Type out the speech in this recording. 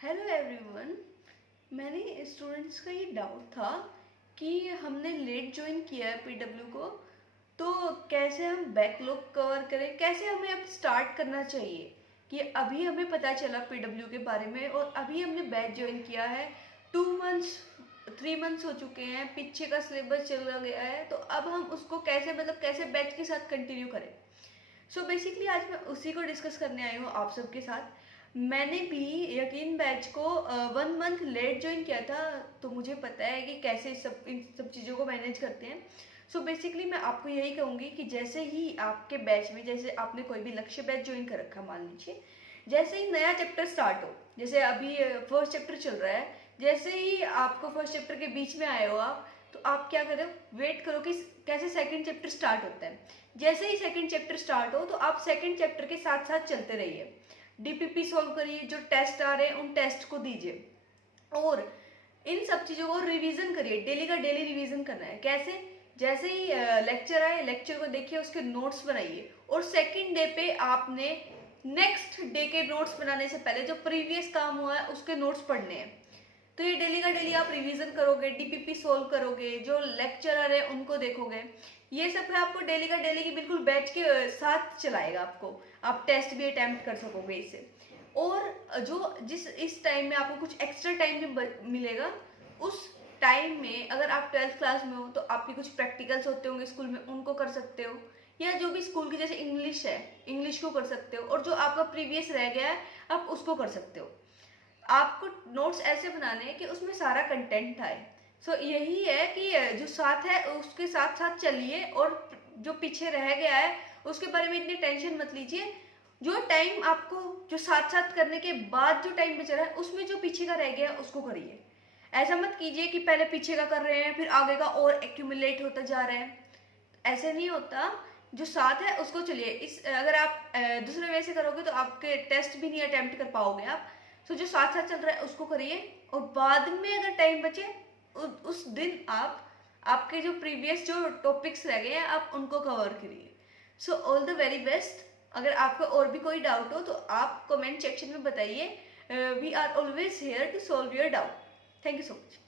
Hello everyone. मैंने students का ये डाउट था कि हमने लेट ज्वाइन किया है पीडब्ल्यू को, तो कैसे हम बैकलॉग कवर करें, कैसे हमें अब स्टार्ट करना चाहिए। कि अभी हमें पता चला पीडब्ल्यू के बारे में और अभी हमने बैच ज्वाइन किया है, 2 मंथ्स 3 मंथ्स हो चुके हैं, पीछे का सिलेबस चला गया है, तो अब हम उसको कैसे कैसे बैच के साथ कंटिन्यू करें। सो बेसिकली आज मैं उसी को डिस्कस करने आई हूँ आप सबके साथ। मैंने भी यकीन बैच को 1 मंथ लेट ज्वाइन किया था, तो मुझे पता है कि कैसे इन सब चीज़ों को मैनेज करते हैं। सो बेसिकली मैं आपको यही कहूँगी कि जैसे ही आपके बैच में, जैसे आपने कोई भी लक्ष्य बैच ज्वाइन कर रखा मान लीजिए, जैसे ही नया चैप्टर स्टार्ट हो, जैसे अभी फर्स्ट चैप्टर चल रहा है, जैसे ही आपको फर्स्ट चैप्टर के बीच में आए हो आप, तो आप क्या करो, वेट करो कि कैसे सेकंड चैप्टर स्टार्ट होता है। जैसे ही सेकंड चैप्टर स्टार्ट हो तो आप सेकंड चैप्टर के साथ साथ चलते रहिए, डीपीपी सॉल्व करिए, जो टेस्ट आ रहे हैं उन टेस्ट को दीजिए और इन सब चीज़ों को रिवीजन करिए। डेली का डेली रिवीजन करना है। कैसे? जैसे ही लेक्चर आए, लेक्चर को देखिए, उसके नोट्स बनाइए और सेकंड डे पे आपने नेक्स्ट डे के नोट्स बनाने से पहले जो प्रीवियस काम हुआ है उसके नोट्स पढ़ने हैं। तो ये डेली का डेली आप रिवीजन करोगे, डीपीपी सोल्व करोगे, जो लेक्चर आ रहे हैं उनको देखोगे, ये सब है आपको डेली का डेली की बिल्कुल बैच के साथ चलाएगा आपको। आप टेस्ट भी अटेम्प्ट कर सकोगे इससे। और जो जिस इस टाइम में आपको कुछ एक्स्ट्रा टाइम भी मिलेगा, उस टाइम में अगर आप 12th क्लास में हो तो आपके कुछ प्रैक्टिकल्स होते होंगे स्कूल में, उनको कर सकते हो, या जो भी स्कूल की जैसे इंग्लिश है, इंग्लिश को कर सकते हो, और जो आपका प्रीवियस रह गया है आप उसको कर सकते हो। आपको नोट्स ऐसे बनाने हैं कि उसमें सारा कंटेंट आए। सो यही है कि जो साथ है उसके साथ साथ चलिए, और जो पीछे रह गया है उसके बारे में इतनी टेंशन मत लीजिए। जो टाइम आपको जो साथ साथ करने के बाद जो टाइम बचा है उसमें जो पीछे का रह गया है उसको करिए। ऐसा मत कीजिए कि पहले पीछे का कर रहे हैं फिर आगे का और एक्यूमुलेट होता जा रहा है। ऐसे नहीं होता। जो साथ है उसको चलिए। इस अगर आप दूसरे वे से करोगे तो आपके टेस्ट भी नहीं अटेम्प्ट कर पाओगे आप। तो जो साथ साथ चल रहा है उसको करिए, और बाद में अगर टाइम बचे उस दिन आप आपके जो प्रीवियस जो टॉपिक्स रह गए हैं आप उनको कवर करिए। So all the very best. अगर आपको और भी कोई डाउट हो तो आप कमेंट सेक्शन में बताइए। We are always here to solve your doubt. Thank you so much.